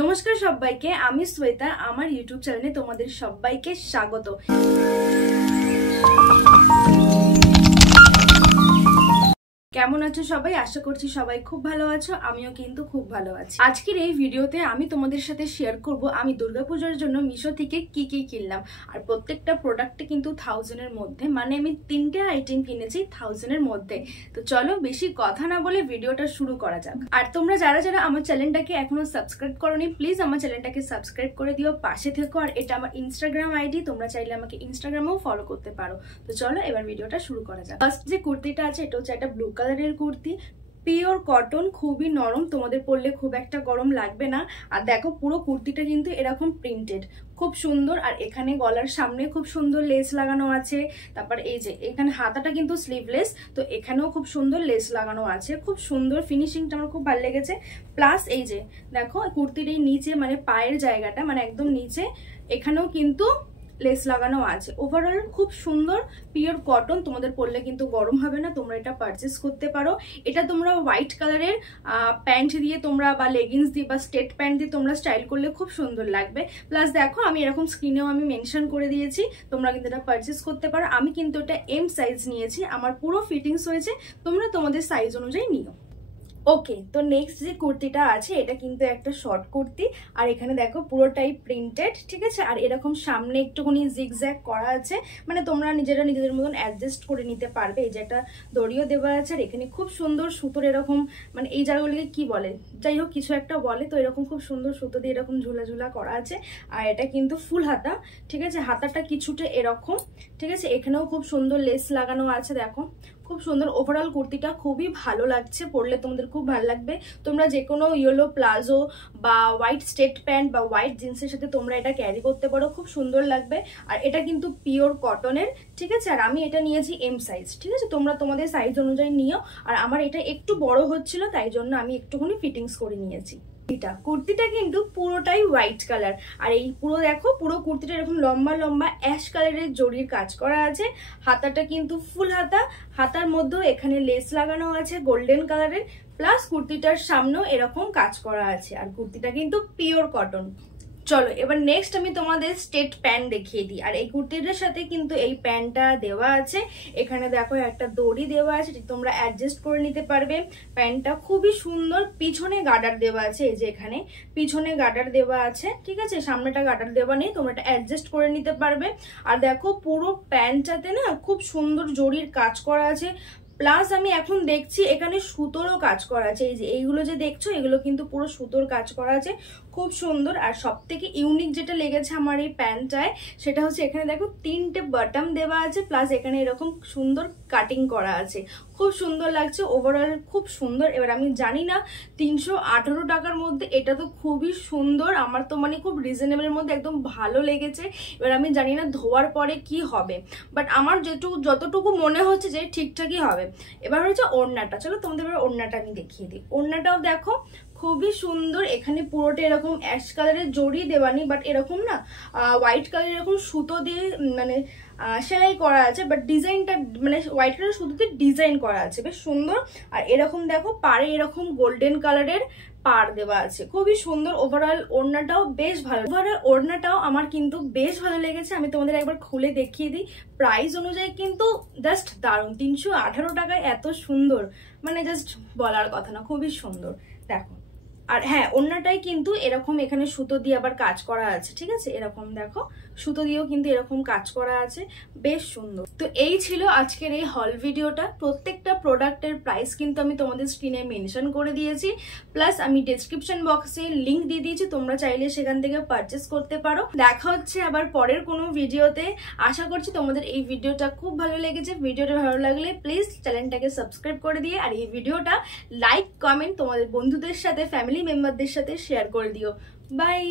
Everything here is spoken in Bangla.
নমস্কার সবাইকে, আমি শ্বেতা। আমার ইউটিউব চ্যানেলে তোমাদের সবাইকে স্বাগত। কেমন আছো সবাই? আশা করছি সবাই খুব ভালো আছো, আমিও কিন্তু খুব ভালো আছি। আজকের এই ভিডিওতে আমি তোমাদের সাথে শেয়ার করব আমি দুর্গাপূজার জন্য মিশো থেকে কি কি কিনলাম। আর প্রত্যেকটা প্রোডাক্টে কিন্তু 1000 এর মধ্যে, মানে আমি 3টে আইটেম কিনেছি 1000 এর মধ্যে। তো চলো বেশি কথা না বলে ভিডিওটা শুরু করা যাক। আর তোমরা যারা যারা আমার চ্যানেলটাকে এখনো সাবস্ক্রাইব করোনি, প্লিজ আমার চ্যানেলটাকে সাবস্ক্রাইব করে দিও, পাশে থেকো। আর এটা আমার ইনস্টাগ্রাম আইডি, তোমরা চাইলে আমাকে ইনস্টাগ্রামেও ফলো করতে পারো। তো চলো এবার ভিডিওটা শুরু করা যাক। ফার্স্ট যে কুর্তিটা আছে এটা হচ্ছে একটা ব্লু কালারের কুর্তি, পিওর কটন, খুবই নরম, তোমাদের পরলে খুব একটা গরম লাগবে না। আর দেখো পুরো কুর্তিটা কিন্তু এরকম প্রিন্টেড, খুব সুন্দর। আর এখানে গলার সামনে খুব সুন্দর লেস লাগানো আছে। তারপর এই যে এখানে হাতাটা কিন্তু স্লিভলেস, তো এখানেও খুব সুন্দর লেস লাগানো আছে। খুব সুন্দর ফিনিশিংটা আমার খুব ভালো লেগেছে। প্লাস এই যে দেখো কুর্তির এই নিচে মানে পায়ের জায়গাটা, মানে একদম নিচে এখানেও কিন্তু লেস লাগানো আছে। ওভারঅল খুব সুন্দর, পিওর কটন, তোমাদের পরলে কিন্তু গরম হবে না। তোমরা এটা পারচেস করতে পারো। এটা তোমরা হোয়াইট কালারের প্যান্ট দিয়ে তোমরা বা লেগিংস দিয়ে বা স্টেট প্যান্ট দিয়ে তোমরা স্টাইল করলে খুব সুন্দর লাগবে। প্লাস দেখো আমি এরকম স্ক্রিনেও আমি মেনশন করে দিয়েছি, তোমরা কিন্তু এটা পারচেস করতে পারো। আমি কিন্তু এটা এম সাইজ নিয়েছি, আমার পুরো ফিটিংস হয়েছে। তোমরা তোমাদের সাইজ অনুযায়ী নিও। ওকে, তো নেক্সট যে কুর্তিটা আছে এটা কিন্তু একটা শর্ট কুর্তি। আর এখানে দেখো পুরোটাই প্রিন্টেড, ঠিক আছে। আর এরকম সামনে একটুখানি জিগজ্যাগ করা আছে, মানে তোমরা নিজেদের মতন অ্যাডজাস্ট করে নিতে পারবে। এই যে একটা দড়িও দেওয়া আছে। আর এখানে খুব সুন্দর সুতোর এরকম, মানে এই জায়গাগুলিকে কি বলে, যাই হোক কিছু একটা বলে, তো এরকম খুব সুন্দর সুতো দিয়ে এরকম ঝুলা ঝুলা করা আছে। আর এটা কিন্তু ফুল হাতা, ঠিক আছে। হাতাটা কিছুটা এরকম, ঠিক আছে। এখানেও খুব সুন্দর লেস লাগানো আছে, দেখো খুব সুন্দর। ওভারঅল কুর্তিটা খুবই ভালো লাগছে, পরলে তোমাদের খুব ভালো লাগবে। তোমরা যে কোনো ইয়েলো প্লাজো বা হোয়াইট স্টেট প্যান্ট বা হোয়াইট জিন্সের সাথে তোমরা এটা ক্যারি করতে পারো, খুব সুন্দর লাগবে। আর এটা কিন্তু পিওর কটনের, ঠিক আছে। আর আমি এটা নিয়েছি এম সাইজ, ঠিক আছে। তোমরা তোমাদের সাইজ অনুযায়ী নিও। আর আমার এটা একটু বড় হচ্ছিল, তাই জন্য আমি একটুখানি ফিটিংস করে নিয়েছি। কুর্তিটা কিন্তু পুরোটাই হোয়াইট কালার। আর এই পুরো দেখো পুরো কুর্তিটা এরকম লম্বা লম্বা অ্যাশ কালারের জরির কাজ করা আছে। হাতাটা কিন্তু ফুল হাতা, হাতার মধ্যেও এখানে লেস লাগানো আছে গোল্ডেন কালারের। প্লাস কুর্তিটার সামনেও এরকম কাজ করা আছে। আর কুর্তিটা কিন্তু পিওর কটন। চলো এবার নেক্সট আমি তোমাদের স্টেট প্যান্ট দেখিয়ে দিই। আর এই কুর্তিটার সাথে কিন্তু এই প্যান্টটা দেওয়া আছে। এখানে দেখো একটা দড়ি দেওয়া আছে, তোমরা অ্যাডজাস্ট করে নিতে পারবে। প্যান্টটা খুবই সুন্দর, পিছনে গার্ডার দেওয়া আছে। এই যে এখানে পিছনে গার্ডার দেওয়া আছে, ঠিক আছে। সামনেটা গার্ডার দেওয়া নেই, তোমরা এটা অ্যাডজাস্ট করে নিতে পারবে। আর দেখো পুরো প্যান্টটাতে না খুব সুন্দর জরির কাজ করা আছে। প্লাস আমি এখন দেখছি এখানে সুতোরও কাজ করা আছে। এই যে এইগুলো যে দেখছো এগুলো কিন্তু পুরো সুতোর কাজ করা আছে, খুব সুন্দর। আর সব থেকে ইউনিক যেটা লেগেছে আমার এই প্যান্টটায়, সেটা হচ্ছে এখানে দেখো 3টে বাটন দেওয়া আছে। প্লাস এখানে এরকম সুন্দর কাটিং করা আছে, খুব সুন্দর লাগছে। ওভারঅল খুব সুন্দর। এবার আমি জানি না 318 টাকার মধ্যে এটা তো খুবই সুন্দর, আমার তো মানে খুব রিজনেবলের মধ্যে একদম ভালো লেগেছে। এবার আমি জানি না ধোয়ার পরে কি হবে, বাট আমার যতটুকু মনে হচ্ছে যে ঠিকঠাকই হবে। এবার হচ্ছে ওড়নাটা, চলো তোমাদের এবার ওড়নাটা আমি দেখিয়ে দিই। ওড়নাটাও দেখো খুবই সুন্দর। এখানে পুরোটা এরকম অ্যাশ কালারের জড়ি দেওয়ানি, বাট এরকম না হোয়াইট কালার এরকম সুতো দিয়ে মানে সেলাই করা আছে। বাট ডিজাইনটা মানে হোয়াইট কালার সুতোতে ডিজাইন করা আছে, বেশ সুন্দর। আর এরকম দেখো পাড়ে এরকম গোল্ডেন কালারের পাড় দেওয়া আছে, খুবই সুন্দর। ওভারঅল ওড়নাটাও বেশ ভালো। ওভারঅল ওড়নাটাও আমার কিন্তু বেশ ভালো লেগেছে। আমি তোমাদের একবার খুলে দেখিয়ে দিই। প্রাইস অনুযায়ী কিন্তু জাস্ট দারুণ। 318 টাকায় এত সুন্দর, মানে জাস্ট বলার কথা না, খুবই সুন্দর দেখো। আর হ্যাঁ, ওড়নাটাই কিন্তু এরকম এখানে সুতো দিয়ে আবার কাজ করা আছে, ঠিক আছে। এরকম দেখো সুতো দিয়েও কিন্তু এরকম কাজ করা আছে, বেশ সুন্দর। তো এই ছিল আজকের এই হল ভিডিওটা। প্রত্যেকটা প্রোডাক্টের প্রাইস কিন্তু আমি তোমাদের স্ক্রিনে মেনশন করে দিয়েছি। প্লাস আমি ডেসক্রিপশন বক্সে লিংক দিয়ে দিয়েছি, তোমরা চাইলে সেখান থেকে পারচেস করতে পারো। দেখা হচ্ছে আবার পরের কোনো ভিডিওতে। আশা করছি তোমাদের এই ভিডিওটা খুব ভালো লেগেছে। ভিডিওটা ভালো লাগলে প্লিজ চ্যানেলটাকে সাবস্ক্রাইব করে দিয়ে আর এই ভিডিওটা লাইক কমেন্ট তোমাদের বন্ধুদের সাথে ফ্যামিলি মেম্বারদের সাথে শেয়ার করে দিও। বাই।